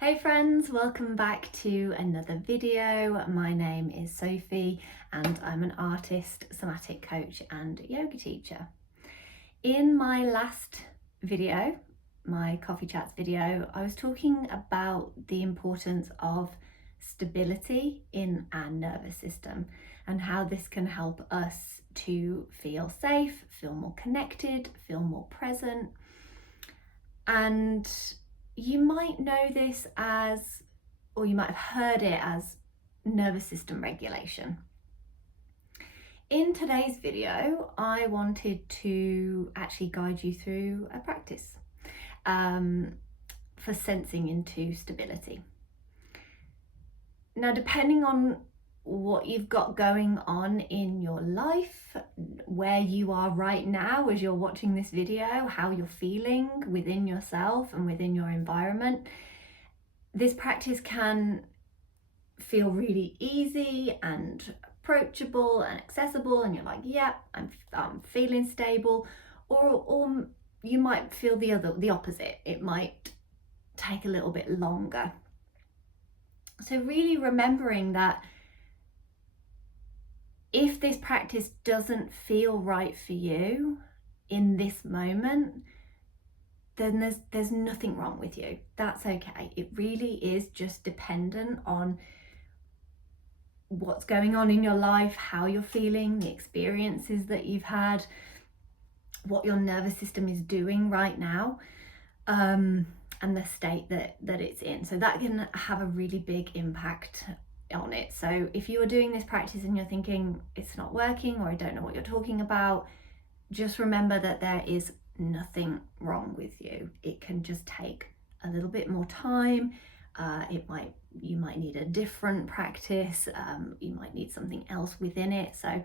Hey friends, welcome back to another video. My name is Sophie and I'm an artist, somatic coach and yoga teacher. In my last video, my coffee chats video, I was talking about the importance of stability in our nervous system and how this can help us to feel safe, feel more connected, feel more present. And you might know this as, or you might have heard it as, nervous system regulation. In today's video, I wanted to actually guide you through a practice for sensing into stability. Now, depending on what you've got going on in your life, where you are right now as you're watching this video, how you're feeling within yourself and within your environment, this practice can feel really easy and approachable and accessible, and you're like, yeah, I'm feeling stable, or you might feel the opposite. It might take a little bit longer. So really remembering that if this practice doesn't feel right for you in this moment, then there's nothing wrong with you. That's okay. It really is just dependent on what's going on in your life, how you're feeling, the experiences that you've had, what your nervous system is doing right now, and the state that it's in. So that can have a really big impact on it. So if you are doing this practice and you're thinking it's not working, or I don't know what you're talking about, just remember that there is nothing wrong with you. It can just take a little bit more time. You might need a different practice. You might need something else within it. So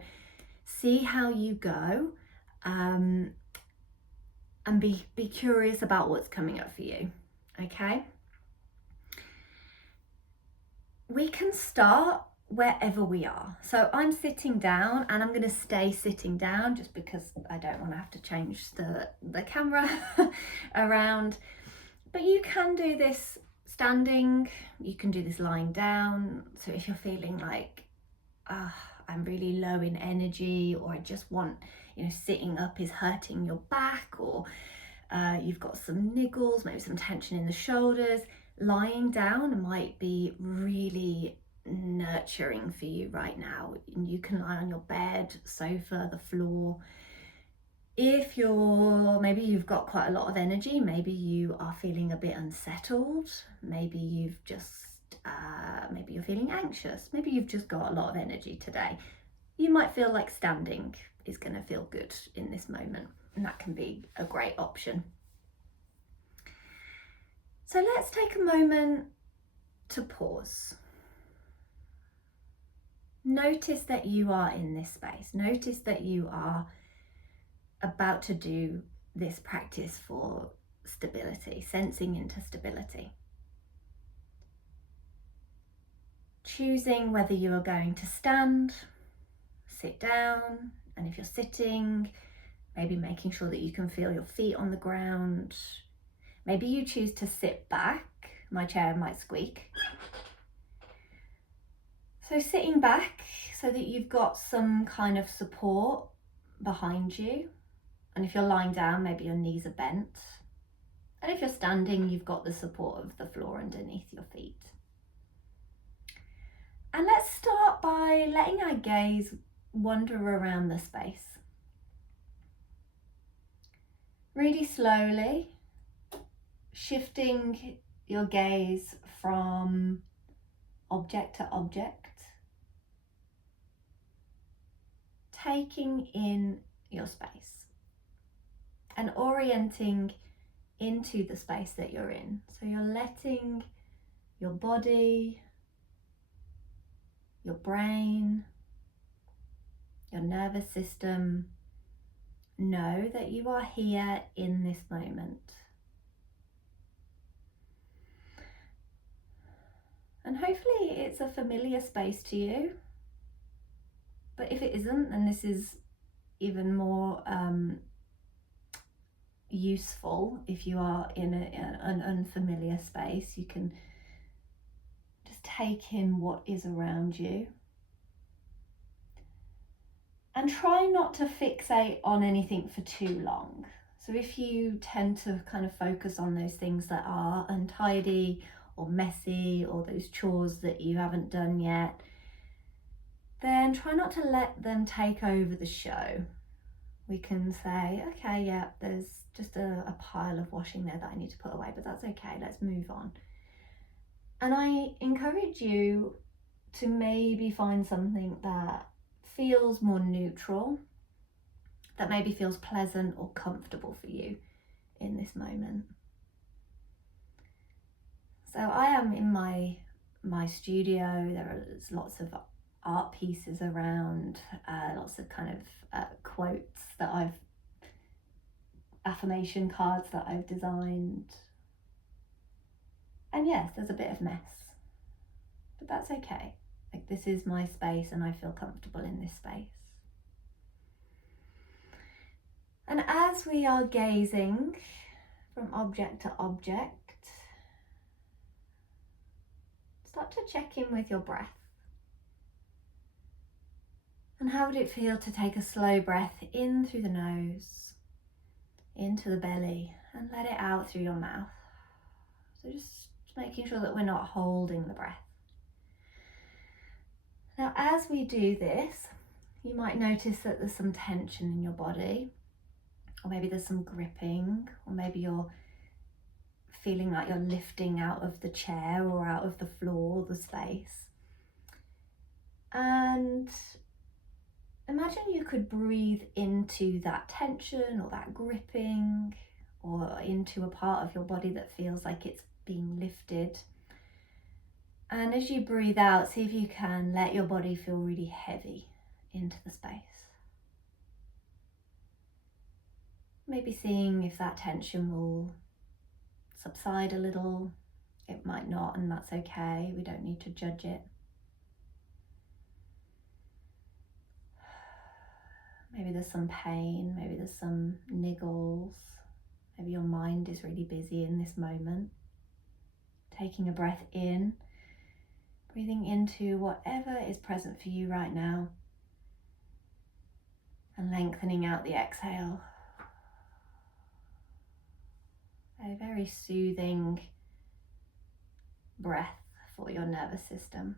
see how you go, and be curious about what's coming up for you. Okay. We can start wherever we are. So I'm sitting down and I'm going to stay sitting down just because I don't want to have to change the camera around. But you can do this standing, you can do this lying down. So if you're feeling like, I'm really low in energy, or I just want, sitting up is hurting your back, or you've got some niggles, maybe some tension in the shoulders, lying down might be really nurturing for you right now. You can lie on your bed, sofa, the floor. If maybe you've got quite a lot of energy, maybe you are feeling a bit unsettled, maybe you've just maybe you're feeling anxious, maybe you've just got a lot of energy today, you might feel like standing is going to feel good in this moment, and that can be a great option. So let's take a moment to pause. Notice that you are in this space. Notice that you are about to do this practice for stability, sensing into stability. Choosing whether you are going to stand, sit down, and if you're sitting, maybe making sure that you can feel your feet on the ground. Maybe you choose to sit back. My chair might squeak. So sitting back so that you've got some kind of support behind you. And if you're lying down, maybe your knees are bent. And if you're standing, you've got the support of the floor underneath your feet. And let's start by letting our gaze wander around the space. Really slowly, shifting your gaze from object to object, taking in your space and orienting into the space that you're in. So you're letting your body, your brain, your nervous system know that you are here in this moment. And hopefully it's a familiar space to you. But if it isn't, then this is even more useful. If you are in an unfamiliar space, you can take in what is around you. And try not to fixate on anything for too long. So if you tend to kind of focus on those things that are untidy or messy, or those chores that you haven't done yet, then try not to let them take over the show. We can say, okay, yeah, there's just a pile of washing there that I need to put away, but that's okay, let's move on. And I encourage you to maybe find something that feels more neutral, that maybe feels pleasant or comfortable for you in this moment. So I am in my studio. There is lots of art pieces around, lots of kind of quotes that affirmation cards that I've designed. And yes, there's a bit of mess, but that's okay. Like, this is my space and I feel comfortable in this space. And as we are gazing from object to object, start to check in with your breath. And how would it feel to take a slow breath in through the nose, into the belly, and let it out through your mouth. So just making sure that we're not holding the breath. Now, as we do this, you might notice that there's some tension in your body, or maybe there's some gripping, or maybe you're feeling like you're lifting out of the chair or out of the floor, the space. And imagine you could breathe into that tension or that gripping, or into a part of your body that feels like it's being lifted. And as you breathe out, see if you can let your body feel really heavy into the space. Maybe seeing if that tension will subside a little. It might not, and that's okay. We don't need to judge it. Maybe there's some pain, maybe there's some niggles. Maybe your mind is really busy in this moment. Taking a breath in, breathing into whatever is present for you right now, and lengthening out the exhale. A very soothing breath for your nervous system.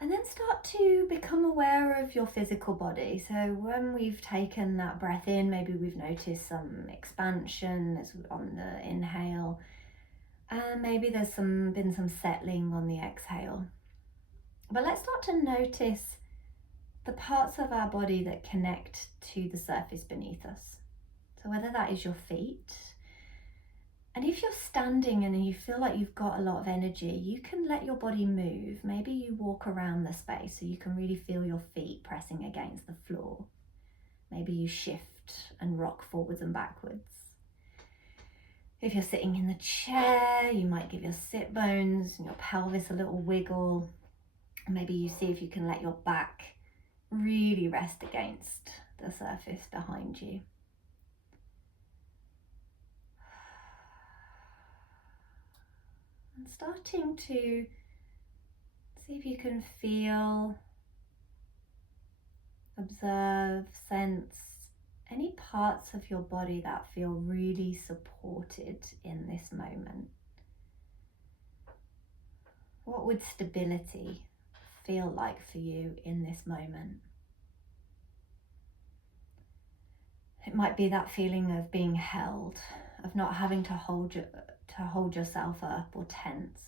And then start to become aware of your physical body. So when we've taken that breath in, maybe we've noticed some expansion on the inhale, and maybe there's been some settling on the exhale. But let's start to notice the parts of our body that connect to the surface beneath us. So whether that is your feet, and if you're standing and you feel like you've got a lot of energy, you can let your body move. Maybe you walk around the space so you can really feel your feet pressing against the floor. Maybe you shift and rock forwards and backwards. If you're sitting in the chair, you might give your sit bones and your pelvis a little wiggle. Maybe you see if you can let your back really rest against the surface behind you. And starting to see if you can feel, observe, sense any parts of your body that feel really supported in this moment. What would stability feel like for you in this moment? It might be that feeling of being held, of not having to hold yourself up or tense.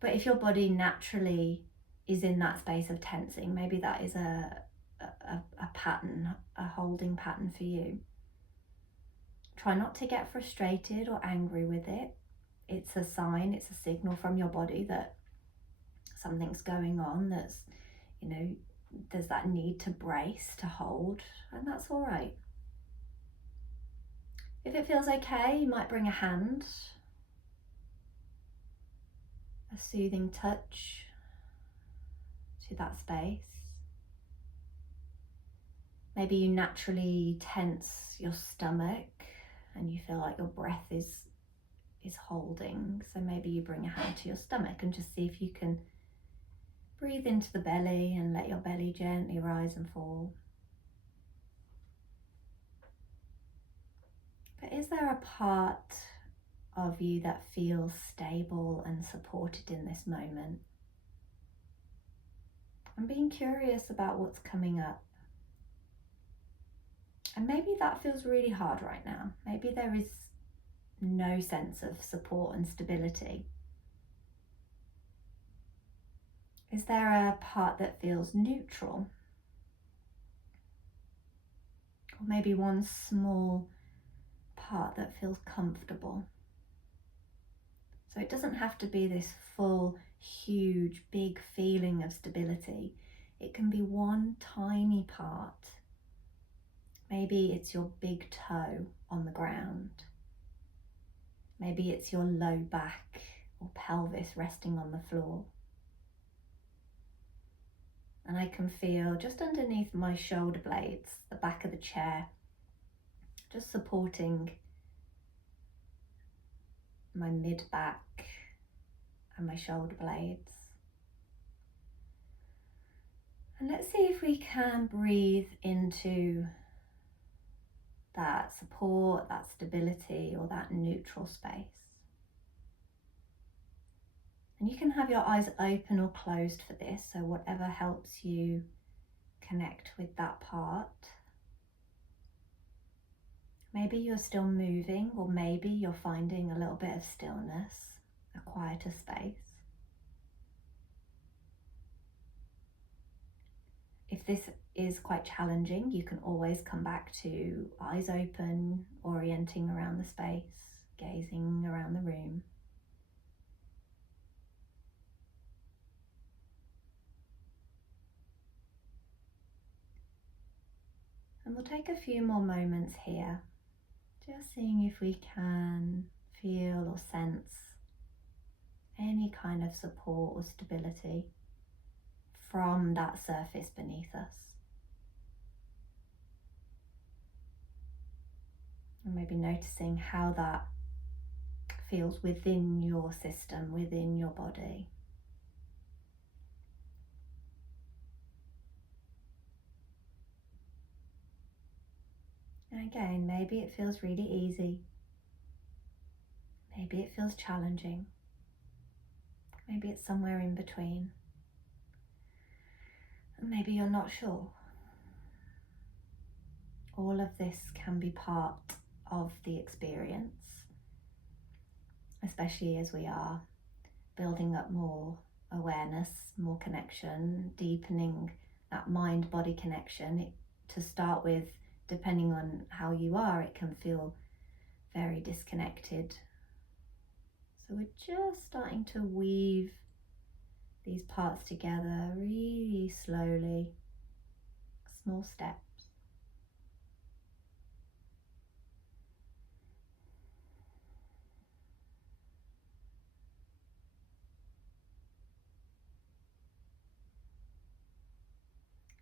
But if your body naturally is in that space of tensing, maybe that is a pattern, a holding pattern for you. Try not to get frustrated or angry with it. It's a sign, it's a signal from your body that something's going on, there's that need to brace, to hold, and that's all right. If it feels okay, you might bring a hand, a soothing touch to that space. Maybe you naturally tense your stomach and you feel like your breath is is holding. So maybe you bring a hand to your stomach and just see if you can breathe into the belly and let your belly gently rise and fall. But is there a part of you that feels stable and supported in this moment? I'm being curious about what's coming up. And maybe that feels really hard right now. Maybe there is no sense of support and stability. Is there a part that feels neutral? Or maybe one small part that feels comfortable? So it doesn't have to be this full, huge, big feeling of stability. It can be one tiny part. Maybe it's your big toe on the ground. Maybe it's your low back or pelvis resting on the floor. And I can feel just underneath my shoulder blades, the back of the chair, just supporting my mid-back and my shoulder blades. And let's see if we can breathe into that support, that stability, or that neutral space. And you can have your eyes open or closed for this, so whatever helps you connect with that part. Maybe you're still moving, or maybe you're finding a little bit of stillness, a quieter space. If this is quite challenging, you can always come back to eyes open, orienting around the space, gazing around the room. And we'll take a few more moments here, just seeing if we can feel or sense any kind of support or stability from that surface beneath us. And maybe noticing how that feels within your system, within your body. And again, maybe it feels really easy. Maybe it feels challenging. Maybe it's somewhere in between. And maybe you're not sure. All of this can be part of the experience, especially as we are building up more awareness, more connection, deepening that mind-body connection. To start with, depending on how you are, it can feel very disconnected. So we're just starting to weave these parts together really slowly, small steps.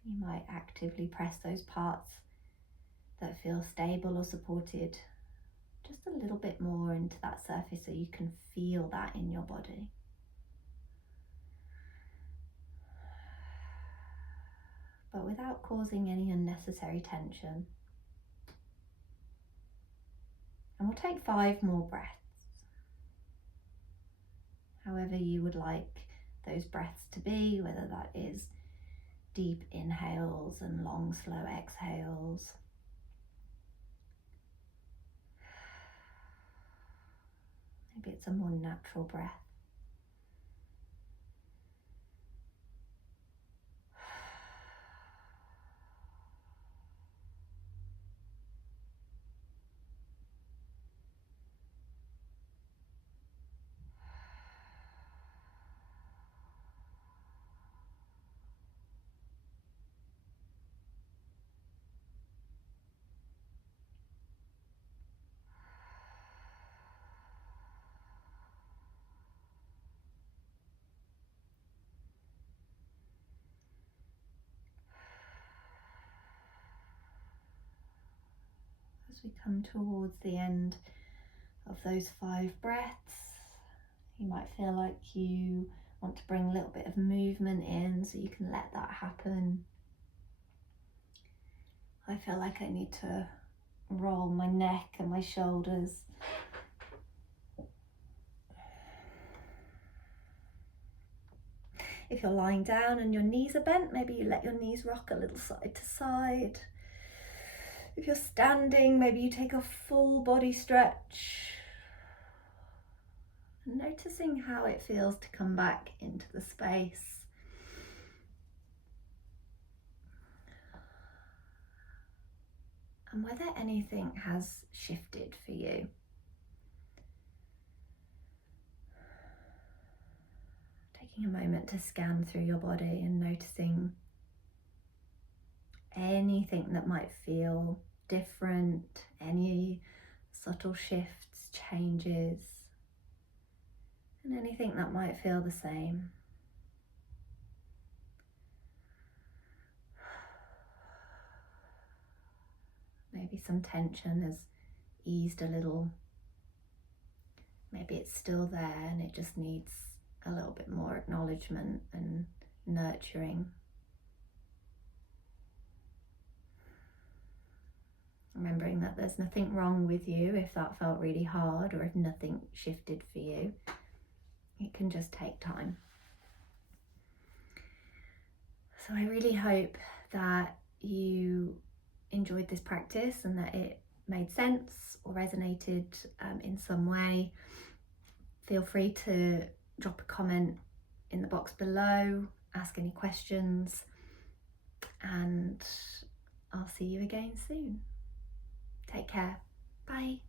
You might actively press those parts that feel stable or supported just a little bit more into that surface so you can feel that in your body. But without causing any unnecessary tension. And we'll take 5 more breaths. However you would like those breaths to be, whether that is deep inhales and long, slow exhales. Maybe it's a more natural breath. As we come towards the end of those 5 breaths. You might feel like you want to bring a little bit of movement in, so you can let that happen. I feel like I need to roll my neck and my shoulders. If you're lying down and your knees are bent, maybe you let your knees rock a little side to side. If you're standing, maybe you take a full body stretch. And noticing how it feels to come back into the space. And whether anything has shifted for you. Taking a moment to scan through your body and noticing anything that might feel different, any subtle shifts, changes, and anything that might feel the same. Maybe some tension has eased a little. Maybe it's still there and it just needs a little bit more acknowledgement and nurturing. Remembering that there's nothing wrong with you if that felt really hard or if nothing shifted for you. It can just take time. So I really hope that you enjoyed this practice and that it made sense or resonated in some way. Feel free to drop a comment in the box below, ask any questions, and I'll see you again soon. Take care. Bye.